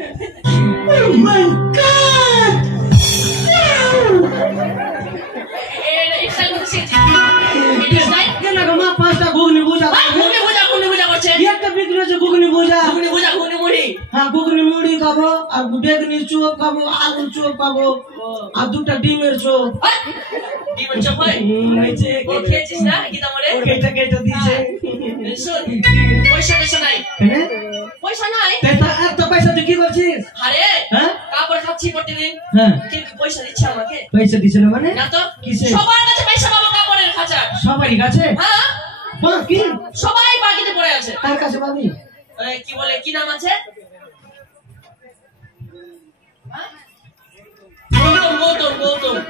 Oh my God! ঘুগনি বুঝা একটা বিক্রি হচ্ছে ঘুগনি বুঝা হ্যাঁ ঘুগনি মুড়ি খাবো আর বেগুনি চোপ খাবো আলু চোপ খাবো আর দুটা ডিমের চোপ পয়সা তুই কি করছিস পয়সা দিচ্ছে না মানে সবারই কাছে সবাই বাকিতে পড়ে আছে তার কাছে পাবি কি বলে কি নাম আছে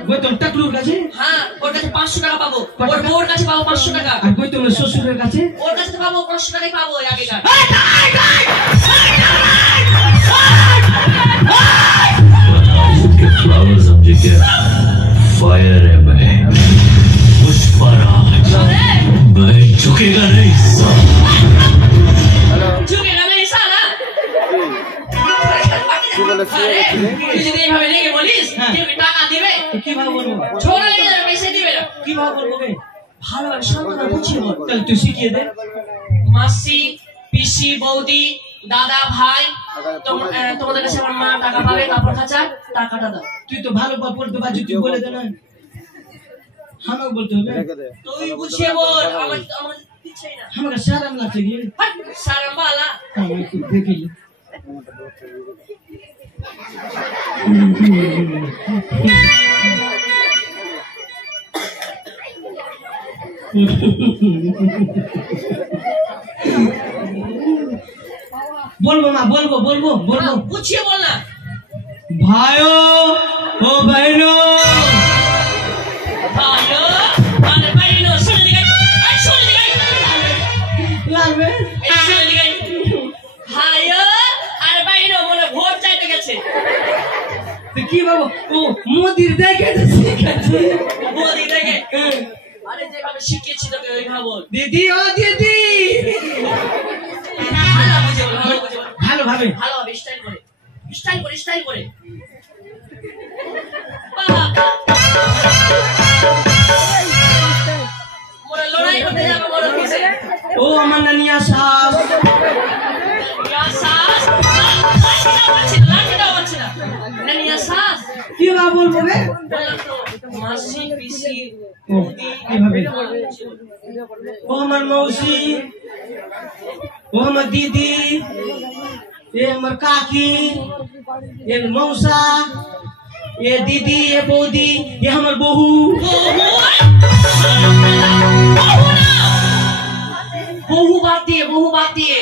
গৌতম টাকলুর কাছে হ্যাঁ ওর কাছে 500 টাকা পাবো ওর বউর কাছে পাবো 500 টাকা আর গৌতমের শ্বশুরের কাছে ওর কাছে পাবো 500 টাকাই পাবো আগেকার फ्लावर समझे क्या फायर है मैं पुष्पराज मैं झुकेगा नहीं झुकेगा नहीं साला তুই যদি এইভাবে লেগে বলিস কেউ কি টাকা দিবে কিভাবে বলবো ছোড়া লেগে যাবে পয়সা দিবে না কিভাবে বলবো ভালোভাবে সান্ত্বনা বুঝিয়ে বল তাহলে তুই শিখিয়ে দে মাসি পিসি বৌদি দাদা ভাই তোমাদের কাছে আমার মা টাকা পাবে কাপড় খাঁচা টাকাটা দাও তুই তো ভালো পড়তে পারছিস তুই বলে দে না আমাকে বলতে হবে তুই বুঝিয়ে বল আমার ইচ্ছাই না আমাকে সারাম লাগছে কি সারাম্বালা আমি একটু দেখি বলবো না বলবো বুঝিয়ে বল না ভাইও ও বহনো ভাইও মানে ভাইনো শুনে দিগাই লাগবে শুনে দিগাই ভাইও আর ভাইনো মনে ভোট চাইতে গেছে তো কি বাবু ও মোদির দেখে মোদি দেখে আরে যেভাবে শিখিয়েছি তোকে ওইভাবে বল দিদি ও দিদি ভালোভাবে স্টাইল করে মোরা লড়াই করতে যাবে বড় কিছু ও আমার নানিয়া শাস নানিয়া শাস কি বা বলবো রে মাসি পিসি কিভাবে ও আমার মৌসি ও আমার দিদি এ আমার কাকি এ মৌসা এ দিদি এ বৌদি এ আমার বহু বহু বাদ দিয়ে বহু বাদ দিয়ে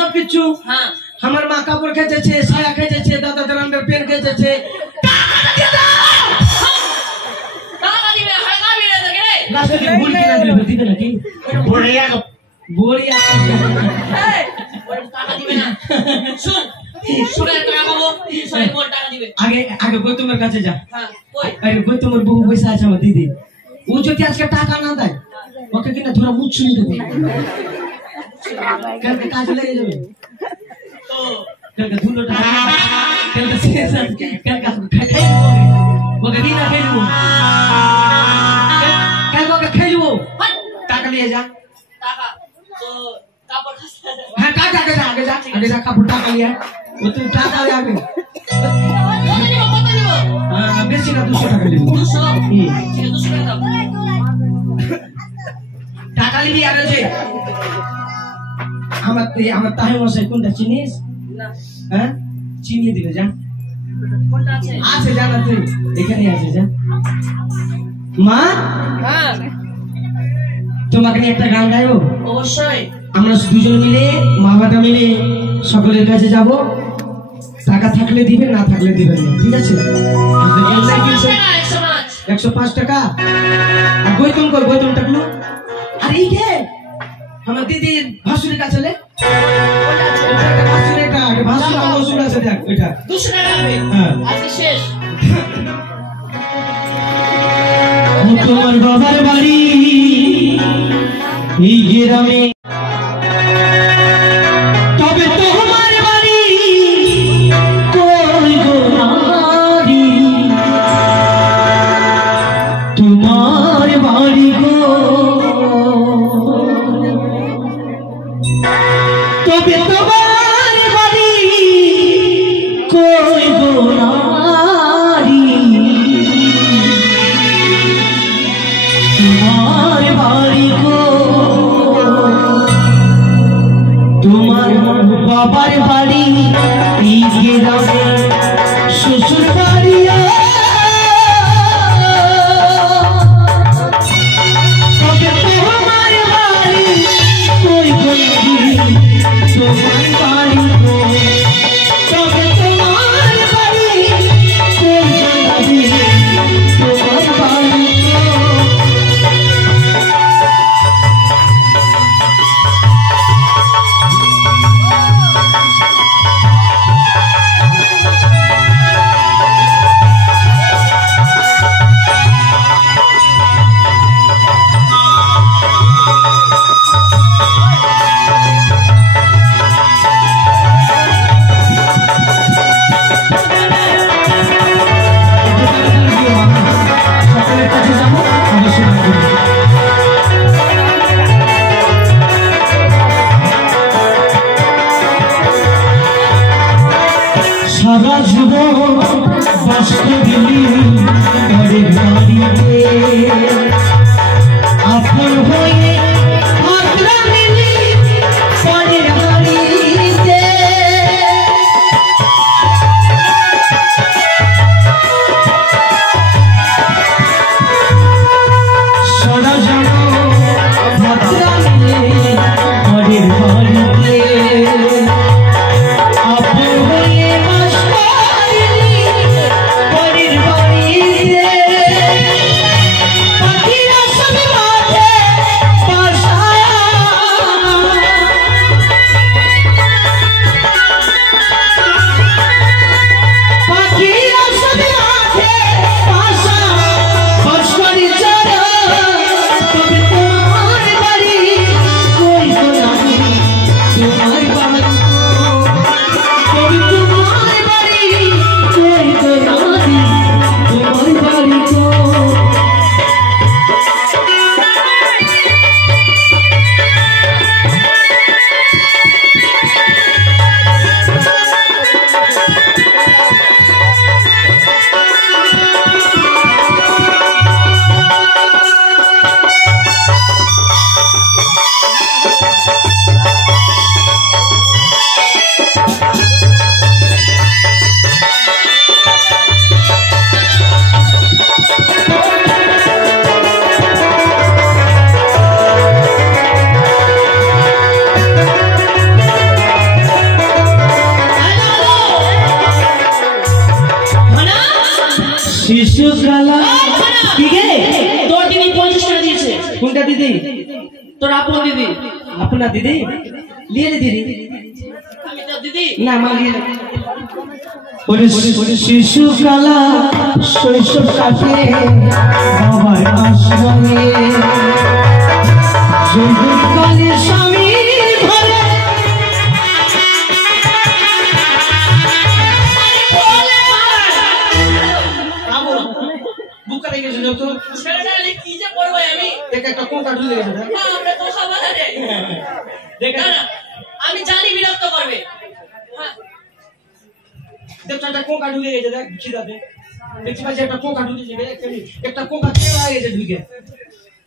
সব কিছু হ্যাঁ আমার মা কাপড় খেয়েছে সায়া খেয়েছে দাদা আন্ডার পেন খেয়েছে ভুল কিনা দিবে নাকি বড়িয়া আগে গৌতমের কাছে যা গৌতমের বহু পয়সা আছে আমার দিদি ও যদি আজকে টাকা না দেয় ওকে কিনা ধরা মুখ শুনে দেবে কালকে কাজে লেগে যাবে কালকে ধুলো টাকা কালকে শেষ কালকে খাই ওকে দিন না খেলবো কালকে ওকে খেলবো টাকা নিয়ে যা হ্যাঁ টাকা আগে যা কাপড় টাকা নিয়ে ও তুই টাকা আগে বেশি না 200 টাকা দিব 200 টাকা টাকা নিবি আর যে আমার তাহে মশাই কোনটা চিনিস না হ্যাঁ চিনিয়ে দিবে যা কোনটা আছে আছে জানা তুই এখানে আছে যা মা হ্যাঁ তোমাকে নিয়ে একটা গান গাইবো অবশ্যই আমরা দুজন মিলে মা বাবা মিলে সকলের কাছে যাব টাকা থাকলে দিবে না থাকলে দিবেন না ঠিক আছে 105 টাকা আর গৌতম টাকলো আর এই কে আমার দিদির ভাসুরের কাছে লে ভাসুর আছে দেখ ওইটা 200 টাকা হবে আজকে শেষ তোমার বাবার বাড়ি এই গ্রামে তবে তোমার বাড়ি কই গো নারী তোমার বাড়ি গো তবে তোমার বাড়ি কই গো নারী তোমার বাড়ি গো তোমার বাবার বাড়ি এই গ্রামে শ্বশুর বাড়ি তবে তোমার বাড়ি কই গো তোমার বাড়ি গো তবে তোমার বাড়ি কই গো তোমার বাড়ি গো সারা জীবন কষ্ট দিলি পরের বাড়িতে আপন হয়ে আগ্রা দিলি পরের বাড়িতে সারা জীবন আগ্রা দিলি পরের বাড়িতে আপন হয়ে শিশুকালা কি গে তোর দিদি 50 টাকা দিয়েছে। কোনটা দিদি? তোর আপন দিদি। আপনার দিদি লিয়ে রে দিদি আমি তোর দিদি না মা লিয়ে ওরে শিশুকালা শৈশব কাটে বাবার আশ্রমে যৌবনকালে স্বামীর ঘরে বুকা রেখে শুনো তো ছেলেটা কি যে করব আমি দেখ একটা কোনটা ঢুলে গেছে না আমরা তো খাবার রে দেখ না আমি জানি বিরক্ত করবে হ্যাঁ দেখ একটা কোনটা ঢুলে গেছে দেখ খিদাতে দেখছি ভাই একটা কোনটা ঢুলে গেছে একটা কোনটা কেলা গেছে ঢুকে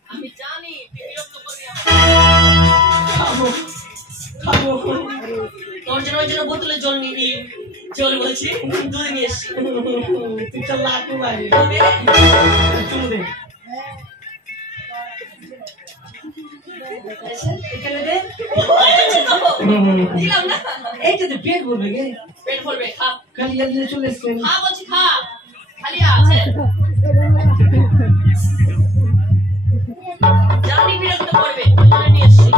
আমি জানি তুই বিরক্ত করবি খাবো খাবো তোর জন্য বোতলে জল নিবি জল বলছি দুধ নিয়ে এসছি তুই চল লাটু ভাই চুমু দে এখানে দে দিলাম না এইটা তো পেট ভরবে গে পেট ভরবে খা খালি জলদি চলে এসছে খা বলছি খা খালি আছে জানি বিরক্ত করবে নিয়ে এসছি